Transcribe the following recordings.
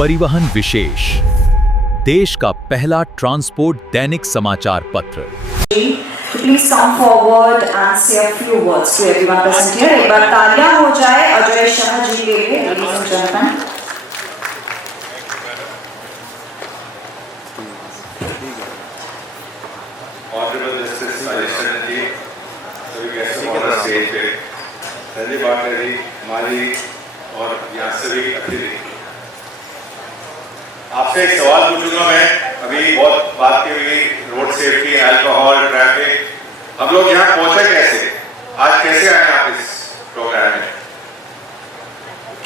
परिवहन विशेष, देश का पहला ट्रांसपोर्ट दैनिक समाचार पत्र। Please come forward and say a few words to everyone present here. एक बार तालियां हो जाए अजय शाह जी के लिए, ladies and gentlemen. Honorable Justice Rajesh जी, सभी गेस्टों को स्टेज पे, संजय बाकरी, माली और यहाँ सभी अतिथि। आपसे एक सवाल पूछूंगा मैं। अभी बहुत बात की हुई रोड सेफ्टी, अल्कोहल, ट्रैफिक। हम लोग यहाँ पहुंचे कैसे? आज कैसे आए आप इस प्रोग्राम में?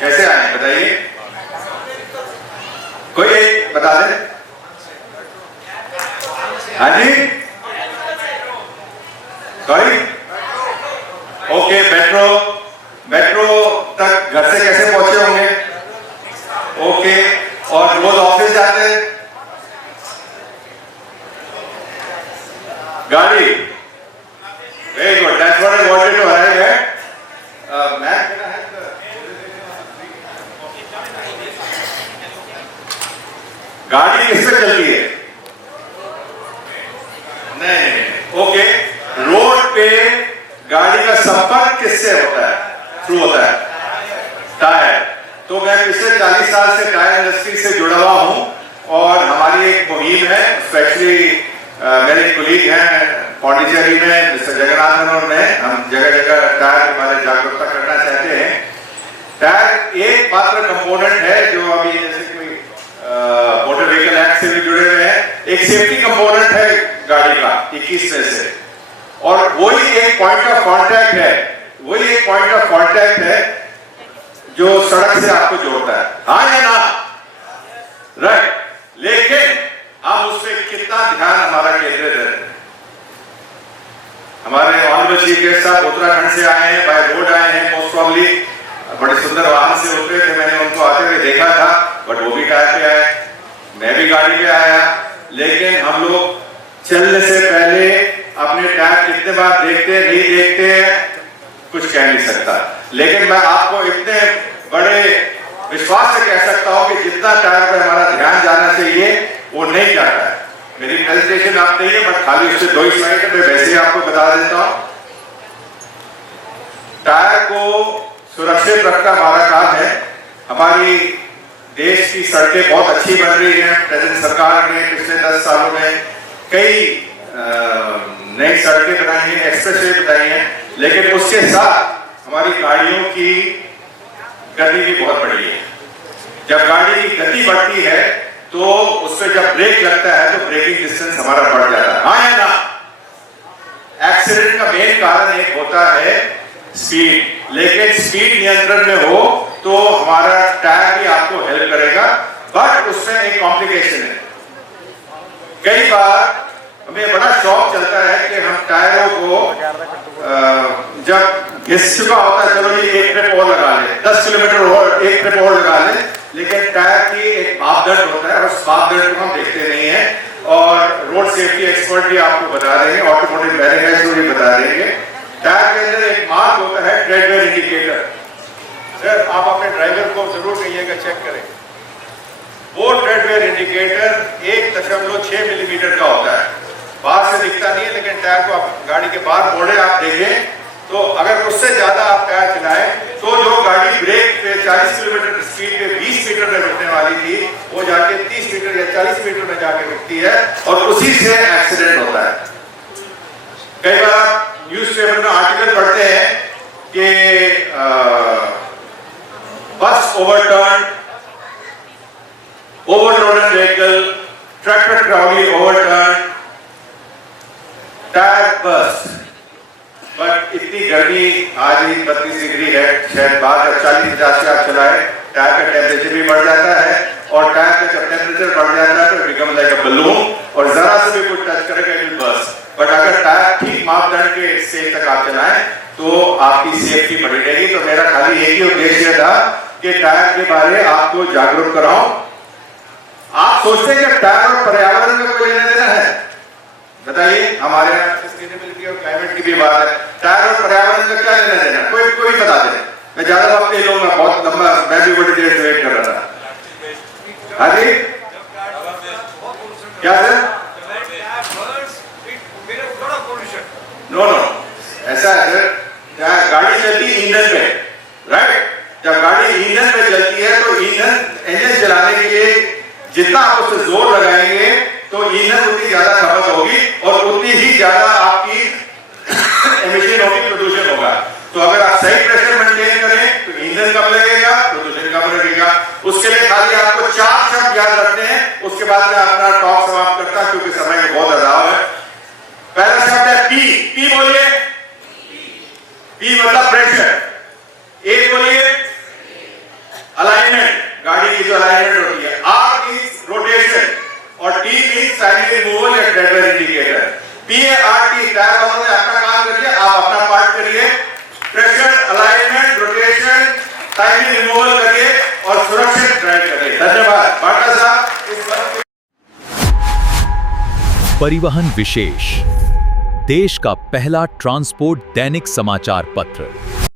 कैसे आए बताइए? कोई एक बता दे। हाँ जी, सॉरी, ओके, मेट्रो तक घर से कैसे पहुंचे होंगे? ओके, और रोज ऑफिस जाते हैं गाड़ी? Very good, that's what I wanted to arrive at. Ma'am गाड़ी किस पे चलती है? नहीं, ओके, रोड पे गाड़ी का संपर्क किससे होता है? थ्रू होता है टायर। तो मैं पिछले 40 साल से टायर इंडस्ट्री से जुड़ा हुआ हूं और हमारी एक मुहिम है, स्पेशली मेरे कोलीग हैं पौंडीचेरी में, मिस्टर जगन्नाथन में, हम जगह जगह टायर के बारे में जागरूकता करना चाहते हैं। टायर एक मात्र कंपोनेंट है जो अभी जैसे कोई मोटर व्हीकल एक्ट से भी जुड़े हुए हैं, एक सेफ्टी कंपोनेंट है गाड़ी का 21 में से, और वही एक पॉइंट ऑफ कांटेक्ट है जो सड़क से आपको जोड़ता है, हाँ या ना? राइट। लेकिन हम उस पर कितना ध्यान हमारा केंद्रित है? हमारे ऑनरेबल चीफ गेस्ट साहब उत्तराखंड से आए हैं, बाय रोड आए हैं, मोस्ट प्रॉब्ली बड़े सुंदर वाहन से उतरे थे, मैंने उनको आते हुए देखा था, बट वो भी टायर पे आए, मैं भी गाड़ी पे आया। लेकिन हम लोग चलने से पहले अपने टायर कितने बार देखते नहीं देखते कुछ कह नहीं सकता, लेकिन मैं आपको इतने बड़े विश्वास से कह सकता हूं कि जितना टायर पर हमारा ध्यान जाना चाहिए वो नहीं जाता है। मेरी प्रेजेंटेशन आप नहीं है, बट खाली उससे 2 स्लाइड में वैसे ही आपको बता देता हूं। टायर को सुरक्षित रखना हमारा काम है। हमारी देश की सड़कें बहुत अच्छी बन रही हैं, प्रेजेंट सरकार ने पिछले 10 सालों में कई नई सड़कें बनाई हैं, एक्सप्रेसवे बनाई हैं, लेकिन उसके साथ हमारी गाड़ियों की गति भी बहुत बढ़ी है। जब गाड़ी की गति बढ़ती है तो उससे जब ब्रेक लगता है तो ब्रेकिंग डिस्टेंस हमारा बढ़ जाता है, हाँ या ना? एक्सीडेंट का मेन कारण एक होता है स्पीड, लेकिन स्पीड नियंत्रण में हो तो हमारा टायर भी आपको हेल्प करेगा, बट उसमें एक कॉम्प्लिकेशन है। कई बार हमें बड़ा शौक चलता है कि हम टायरों को जब घिस चुका होता है, चलो ये एक ट्रिप और लगा ले, 10 किलोमीटर और एक ट्रिप और लगा ले, लेकिन टायर की एक मापदंड होता है, उस मापदंड को हम देखते नहीं है। और रोड सेफ्टी एक्सपर्ट भी आपको बता देंगे, ऑटोमोटिव मैन्युफैक्चरर भी बता देंगे, टायर के अंदर एक मार्क होता है ट्रेडवेयर इंडिकेटर। सर आप अपने ड्राइवर को जरूर कहिएगा चेक करें, वो ट्रेडवेयर इंडिकेटर 1.6 मिलीमीटर का होता है, बाहर से दिखता नहीं है, लेकिन टायर को आप गाड़ी के बाहर मोड़े आप देखें तो अगर उससे ज्यादा आप टायर चलाएं तो जो गाड़ी ब्रेक पे 40 किलोमीटर स्पीड पे 20 मीटर में रुकने वाली थी वो जाके 30 मीटर या 40 मीटर में जाके रुकती है और उसी से एक्सीडेंट होता है। कई बार न्यूज़पेपर में आर्टिकल पढ़ते हैं कि bus overturn, overloaded vehicle, tractor trolley overturn, tyre burst. But इतनी गर्मी आज ही 32 डिग्री है, शायद 40-50 से आप चलाए, टायर का टेम्परेचर भी बढ़ जाता है, और टायर का जब टेम्परेचर बढ़ जाता है तो बिकम लाइक अ बलून, और जरा से भी कुछ टच करेगा इट विल बस्ट। बट अगर टायर ठीक मापदंड के स्टेज तक आप चलाएं तो आपकी सेफ्टी बढ़ी रहेगी। तो मेरा खाली एक ही उद्देश्य था कि टायर के बारे में आपको जागरूक कराऊं। आप सोचते हैं कि टायर और पर्यावरण का कोई लेना देना है? बताइए, हमारे यहाँ सस्टेनेबिलिटी और क्लाइमेट की भी बात है, टायर और पर्यावरण का क्या लेना देना? कोई बता दे। मैं ज्यादा वक्त नहीं लूंगा, बहुत लंबा, मैं भी बड़ी देर से वेट कर रहा था। हाँ जी, क्या सर? नो नो, ऐसा है सर, क्या गाड़ी चलती है ईंधन पे, राइट? जब गाड़ी ईंधन पे चलती है तो ईंधन इंजन चलाने के लिए जितना आप उससे जोर लगाएंगे तो ईंधन उतनी ज्यादा खपत होगी और उतनी ही ज्यादा आपकी एमिशन होगी, प्रदूषण होगा। तो अगर आप सही प्रेशर मेंटेन करें तो ईंधन कम लगेगा, प्रदूषण कम लगेगा। उसके लिए खाली आपको 4 शब्द याद रखने हैं, उसके बाद मैं अपना टॉक समाप्त करता क्योंकि समय का बहुत अभाव है। पहला शब्द है पी। पी बोलिए। पी मतलब प्रेशर। ए बोलिए अलाइनमेंट, गाड़ी की जो अलाइनमेंट होती है। आर मींस रोटेशन और टी मींस साइड मूवल या ट्रेवल इंडिकेटर। PART टायर वालों ने अपना काम कर लिया, आप अपना पार्ट करिए। Pressure, alignment, rotation, side removal करिए और सुरक्षित ड्राइव करिए। धन्यवाद। बाटा साहब, परिवहन विशेष, देश का पहला ट्रांसपोर्ट दैनिक समाचार पत्र।